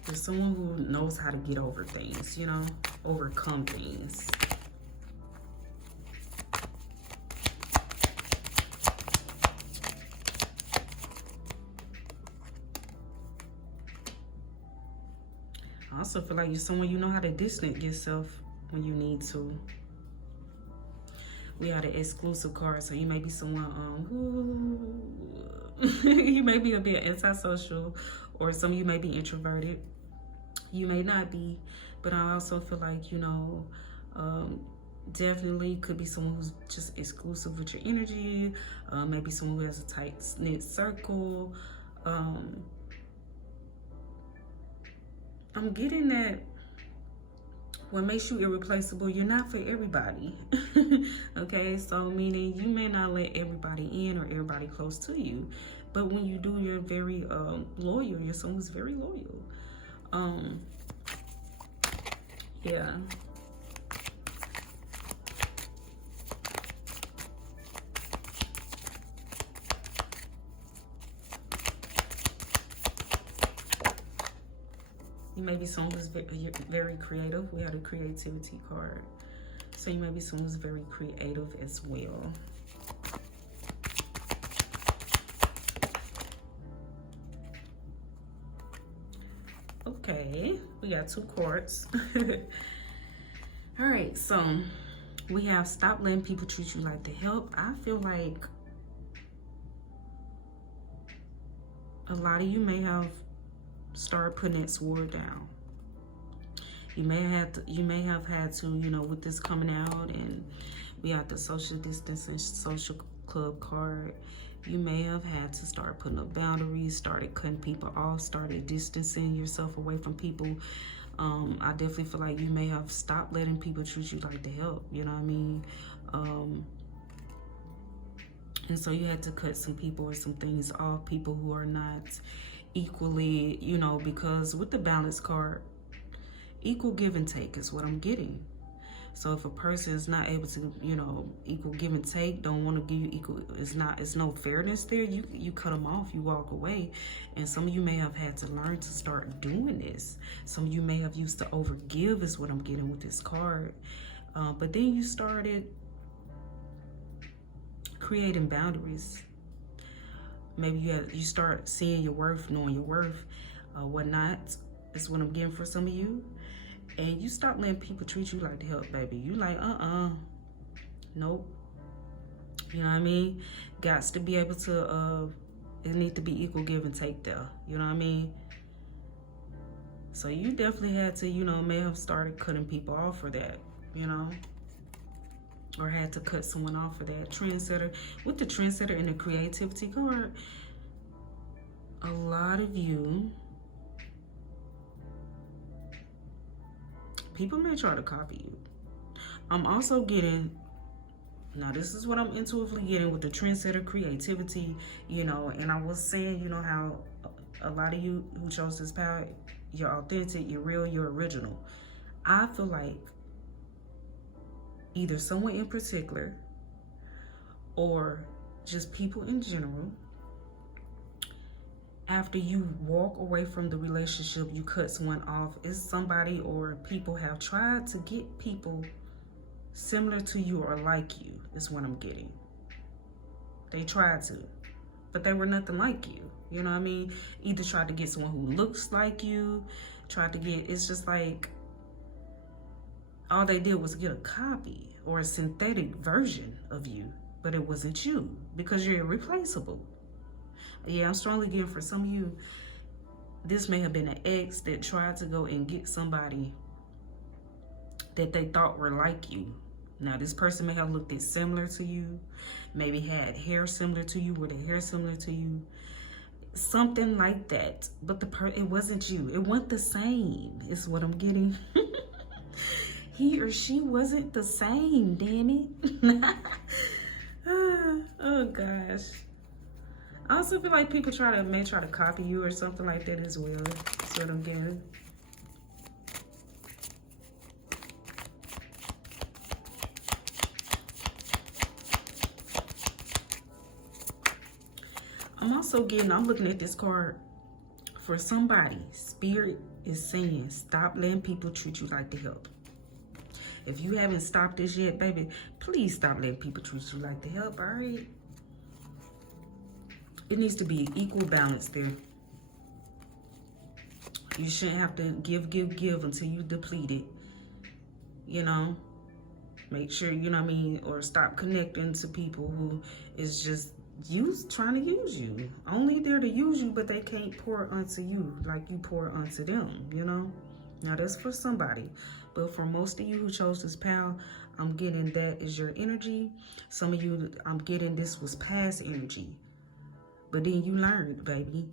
There's someone who knows how to get over things, you know, overcome things. I also feel like you're someone, you know how to distance yourself when you need to. We had an exclusive card, so you may be someone who you may be a bit antisocial, or some of you may be introverted. You may not be, but I also feel like, you know, definitely could be someone who's just exclusive with your energy. Maybe someone who has a tight-knit circle. I'm getting that what makes you irreplaceable, you're not for everybody. Okay, so meaning you may not let everybody in or everybody close to you, but when you do, you're very loyal. You're someone who's very loyal. Yeah. You may be someone who's very creative. We had a creativity card. So you may be someone who's very creative as well. Okay, we got 2 cards. All right, so we have Stop Letting People Treat You Like the Help. I feel like a lot of you may have started putting that sword down. You may have had to, you know, with this coming out, and we have the social distancing social club card. You may have had to start putting up boundaries, started cutting people off, started distancing yourself away from people. I definitely feel like you may have stopped letting people treat you like the help, you know what I mean? And so you had to cut some people or some things off, people who are not equally, you know, because with the balance card, equal give and take is what I'm getting. So if a person is not able to, you know, equal give and take, don't want to give you equal, it's no fairness there, you cut them off, you walk away. And some of you may have had to learn to start doing this. Some of you may have used to overgive is what I'm getting with this card. But then you started creating boundaries. Maybe you start seeing your worth, knowing your worth, whatnot. Is what I'm getting for some of you. And you stop letting people treat you like the help, baby. You like, nope. You know what I mean? Gots to be able to, it need to be equal give and take there. You know what I mean? So you definitely had to, you know, may have started cutting people off for that, you know? Or had to cut someone off for that. Trendsetter. With the trendsetter and the creativity card, a lot of you, people may try to copy you. I'm also getting, now this is what I'm intuitively getting with the trendsetter creativity, you know, and I was saying, you know, how a lot of you who chose this power, you're authentic, you're real, you're original. I feel like either someone in particular or just people in general, after you walk away from the relationship, you cut someone off, is somebody or people have tried to get people similar to you or like you, is what I'm getting. They tried to, but they were nothing like you. You know what I mean? Either tried to get someone who looks like you, tried to get, it's just like, all they did was get a copy or a synthetic version of you, but it wasn't you because you're irreplaceable. Yeah, I'm strongly getting for some of you, this may have been an ex that tried to go and get somebody that they thought were like you. Now, this person may have looked similar to you, maybe had hair similar to you, wore the hair similar to you, something like that. But it wasn't you. It wasn't the same, is what I'm getting. He or she wasn't the same, damn it. Oh, gosh. I also feel like people may try to copy you or something like that as well. That's what I'm getting. I'm looking at this card. For somebody, Spirit is saying, stop letting people treat you like the help. If you haven't stopped this yet, baby, please stop letting people treat you like the help, all right? It needs to be equal balance there. You shouldn't have to give until you deplete it. You know? Make sure, you know what I mean? Or stop connecting to people who is just trying to use you. Only there to use you, but they can't pour onto you like you pour onto them, you know? Now, that's for somebody. But for most of you who chose this pal, I'm getting that is your energy. Some of you, I'm getting this was past energy. But then you learned, baby.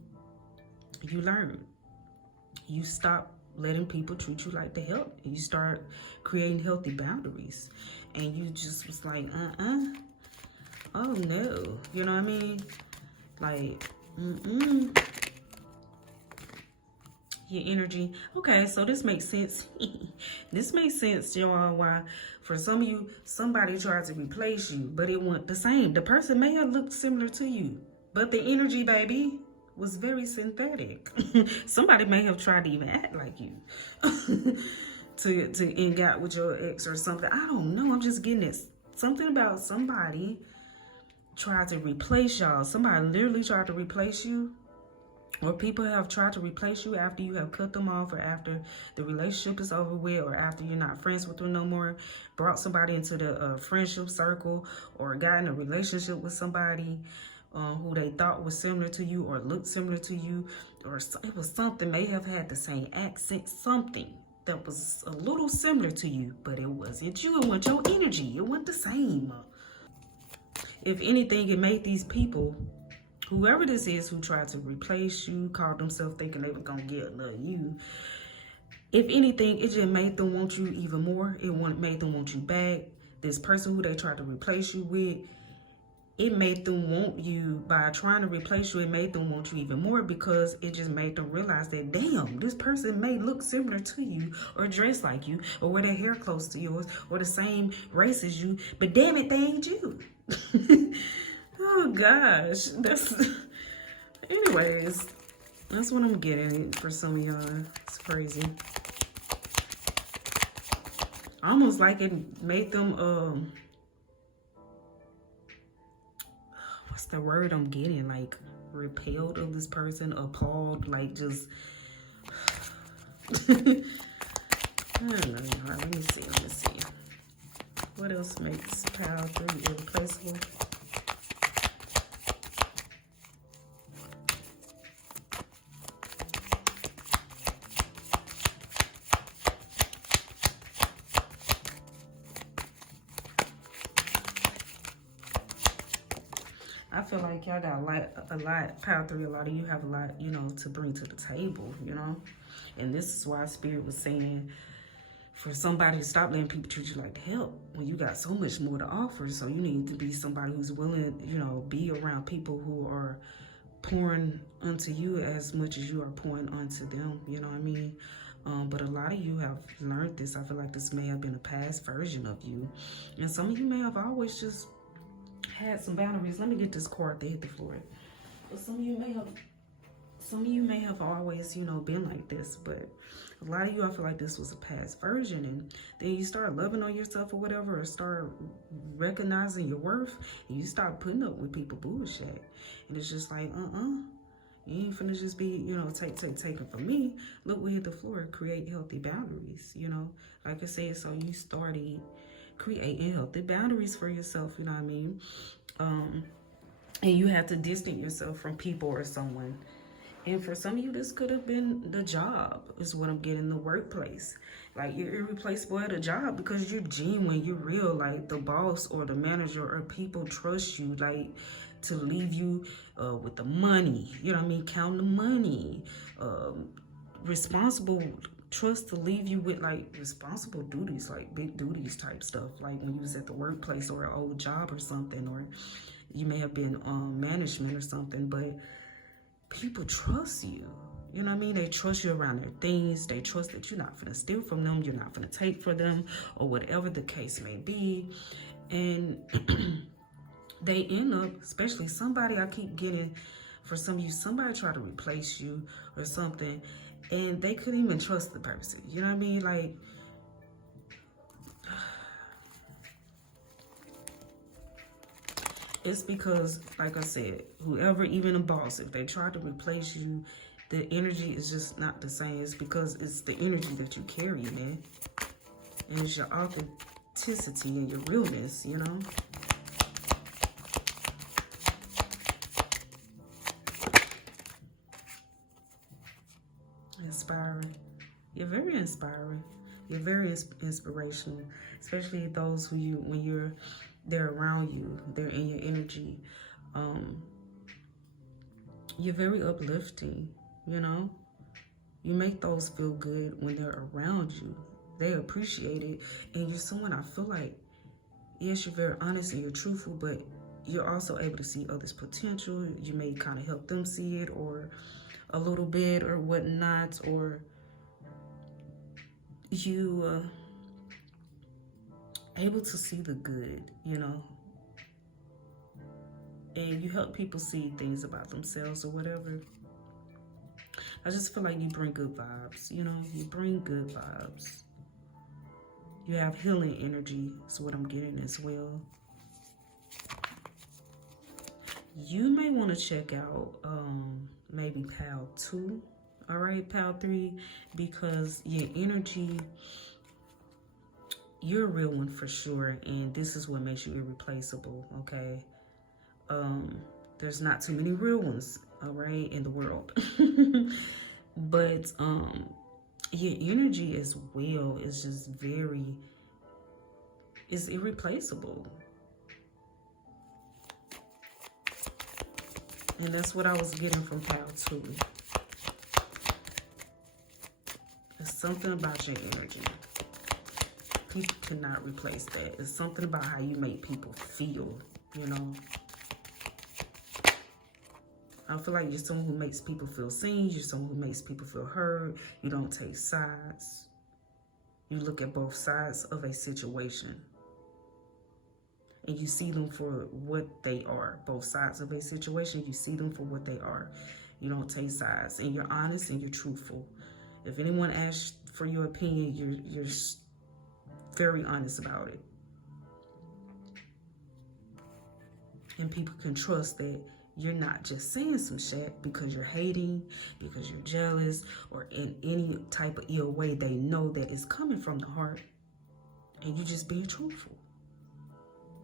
You learned. You stop letting people treat you like the help. And you start creating healthy boundaries. And you just was like, oh no. You know what I mean? Like, your energy. Okay, so this makes sense. This makes sense, y'all, why for some of you, somebody tried to replace you, but it wasn't the same. The person may have looked similar to you, but the energy, baby, was very synthetic. Somebody may have tried to even act like you to end out with your ex or something. I don't know. I'm just getting this. Something about somebody tried to replace y'all. Somebody literally tried to replace you. Or people have tried to replace you after you have cut them off, or after the relationship is over with, or after you're not friends with them no more. Brought somebody into the friendship circle, or got in a relationship with somebody who they thought was similar to you or looked similar to you, or it was something, may have had the same accent, something that was a little similar to you, but it wasn't you. It wasn't your energy. It wasn't the same. If anything, it made these people, whoever this is who tried to replace you, called themselves thinking they were gonna get another you, if anything, it just made them want you even more. It made them want you back. This person who they tried to replace you with, it made them want you. By trying to replace you, it made them want you even more, because it just made them realize that, damn, this person may look similar to you, or dress like you, or wear their hair close to yours, or the same race as you, but damn it, they ain't you. Oh gosh, that's anyways, that's what I'm getting for some of y'all. It's crazy. Almost like it made them what's the word I'm getting? Like repelled of this person, appalled, like just I don't know. Let me see. What else makes pile 3 irreplaceable? I feel like y'all got a lot, pile 3, a lot of you have a lot, you know, to bring to the table, you know? And this is why Spirit was saying for somebody to stop letting people treat you like help when you got so much more to offer. So you need to be somebody who's willing, you know, be around people who are pouring unto you as much as you are pouring unto them, you know what I mean? But a lot of you have learned this. I feel like this may have been a past version of you. And some of you may have always just had some boundaries. Let me get this card to hit the floor. But some of you may have always, you know, been like this, but a lot of you, I feel like this was a past version, and then you start loving on yourself or whatever, or start recognizing your worth, and you start putting up with people bullshit, and it's just like, you ain't finna just be, you know, taking from me. Look, we hit the floor. Create healthy boundaries, you know, like I said. So you started creating healthy boundaries for yourself, you know what I mean? And you have to distance yourself from people or someone. And for some of you, this could have been the job, is what I'm getting, the workplace. Like, you're irreplaceable at a job because you're genuine, you're real. Like, the boss or the manager or people trust you, like, to leave you with the money. You know what I mean? Count the money. Responsible trust to leave you with, like, responsible duties, like big duties type stuff. Like when you was at the workplace or an old job or something, or you may have been management or something, but people trust you. You know what I mean? They trust you around their things. They trust that you're not finna steal from them. You're not finna take for them, or whatever the case may be. And they end up, especially somebody I keep getting, for some of you, somebody try to replace you or something, and they couldn't even trust the person. You know what I mean? Like, it's because, like I said, whoever, even a boss, if they try to replace you, the energy is just not the same. It's because it's the energy that you carry, man. And it's your authenticity and your realness, you know? Inspiring. You're very inspiring. You're very inspirational, especially those who you, when they're around you, they're in your energy. You're very uplifting, you know? You make those feel good when they're around you. They appreciate it. And you're someone, I feel like, yes, you're very honest and you're truthful, but you're also able to see others' potential. You may kind of help them see it, or a little bit, or whatnot, or you able to see the good, you know, and you help people see things about themselves or whatever. I just feel like you bring good vibes, you know, you bring good vibes. You have healing energy, is what I'm getting as well. You may want to check out maybe pile 2, all right, pile 3, because your energy, you're a real one for sure, and this is what makes you irreplaceable, okay? There's not too many real ones, all right, in the world. But your energy as well is just it's irreplaceable. And that's what I was getting from pile 2. There's something about your energy. People cannot replace that. It's something about how you make people feel. you know. I feel like you're someone who makes people feel seen. You're someone who makes people feel heard. You don't take sides. You look at both sides of a situation. And you see them for what they are. Both sides of a situation, you see them for what they are. You don't take sides. And you're honest and you're truthful. If anyone asks for your opinion, you're very honest about it. And people can trust that you're not just saying some shit because you're hating, because you're jealous, or in any type of ill way. They know that it's coming from the heart. And you just being truthful.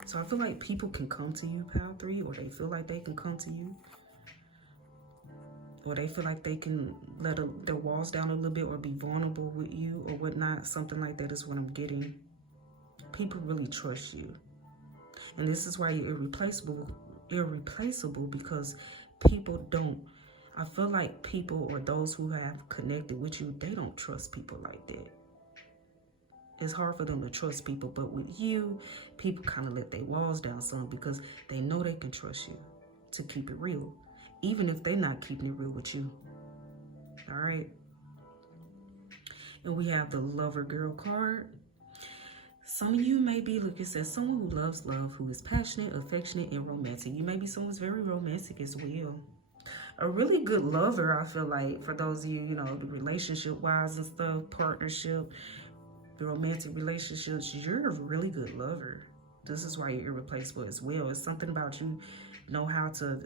So I feel like people can come to you, Pile 3, or they feel like they can come to you. Or they feel like they can let their walls down a little bit or be vulnerable with you or whatnot. Something like that is what I'm getting. People really trust you. And this is why you're irreplaceable because people don't. I feel like people or those who have connected with you, they don't trust people like that. It's hard for them to trust people, but with you, people kind of let their walls down some because they know they can trust you to keep it real, even if they're not keeping it real with you. All right. And we have the Lover Girl card. Some of you may be, look, it says someone who loves love, who is passionate, affectionate, and romantic. You may be someone who's very romantic as well. A really good lover, I feel like, for those of you, you know, relationship-wise and stuff, partnership, the romantic relationships, you're a really good lover. This is why you're irreplaceable as well. It's something about you know how to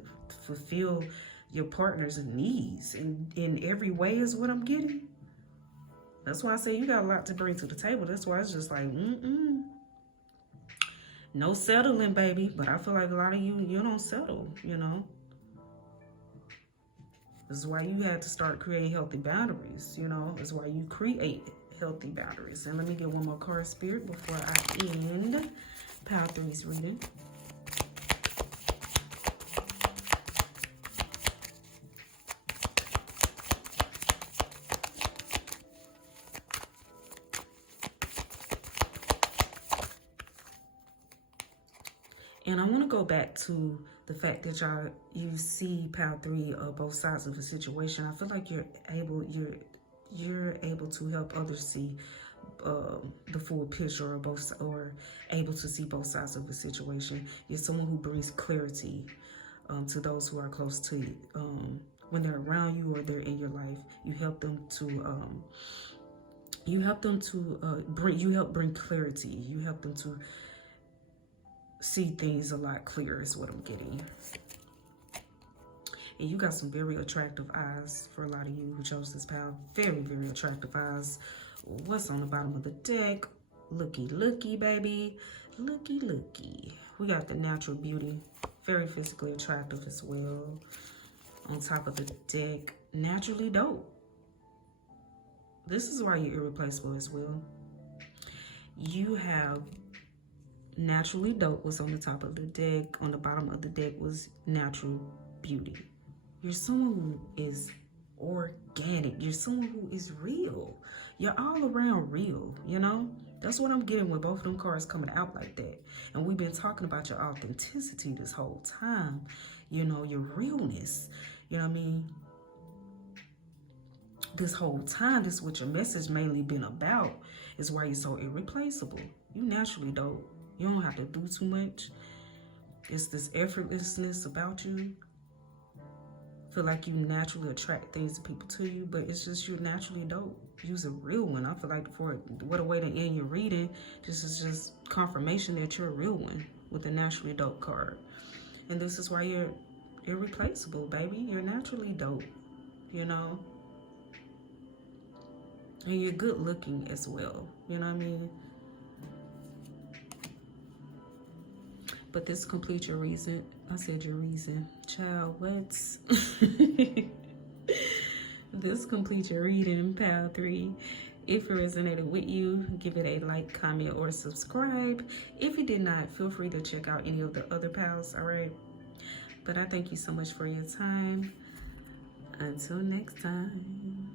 fulfill your partner's needs in every way is what I'm getting. That's why I say you got a lot to bring to the table. That's why it's just like, no settling, baby. But I feel like a lot of you don't settle, you know. This is why you had to start creating healthy boundaries, you know. This is why you create healthy boundaries. And let me get one more card, Spirit, before I end Pile 3's reading. And I want to go back to the fact that you see Pile 3 both sides of the situation. I feel like you're able to help others see the full picture or able to see both sides of the situation. You're someone who brings clarity to those who are close to you. When they're around you or they're in your life, you help them to bring clarity. You help them to see things a lot clearer is what I'm getting. And you got some very attractive eyes for a lot of you who chose this pile. Very, very attractive eyes. What's on the bottom of the deck? Looky, looky, baby. Looky, looky. We got the natural beauty. Very physically attractive as well. On top of the deck, naturally dope. This is why you're irreplaceable as well. You have naturally dope was on the top of the deck. On the bottom of the deck was natural beauty. You're someone who is organic. You're someone who is real. You're all around real, you know? That's what I'm getting with both of them cards coming out like that. And we've been talking about your authenticity this whole time. You know, your realness. You know what I mean? This whole time, this is what your message mainly been about. Is why you're so irreplaceable. You naturally dope. You don't have to do too much. It's this effortlessness about you. Feel like you naturally attract things to people to you, but it's just you're naturally dope. You're a real one. I feel like what a way to end your reading. This is just confirmation that you're a real one with a naturally dope card. And this is why you're irreplaceable, baby. You're naturally dope, you know? And you're good looking as well, you know what I mean? But this completes your reason. I said your reason. Child, what? This completes your reading, Pile 3. If it resonated with you, give it a like, comment, or subscribe. If you did not, feel free to check out any of the other piles, all right? But I thank you so much for your time. Until next time.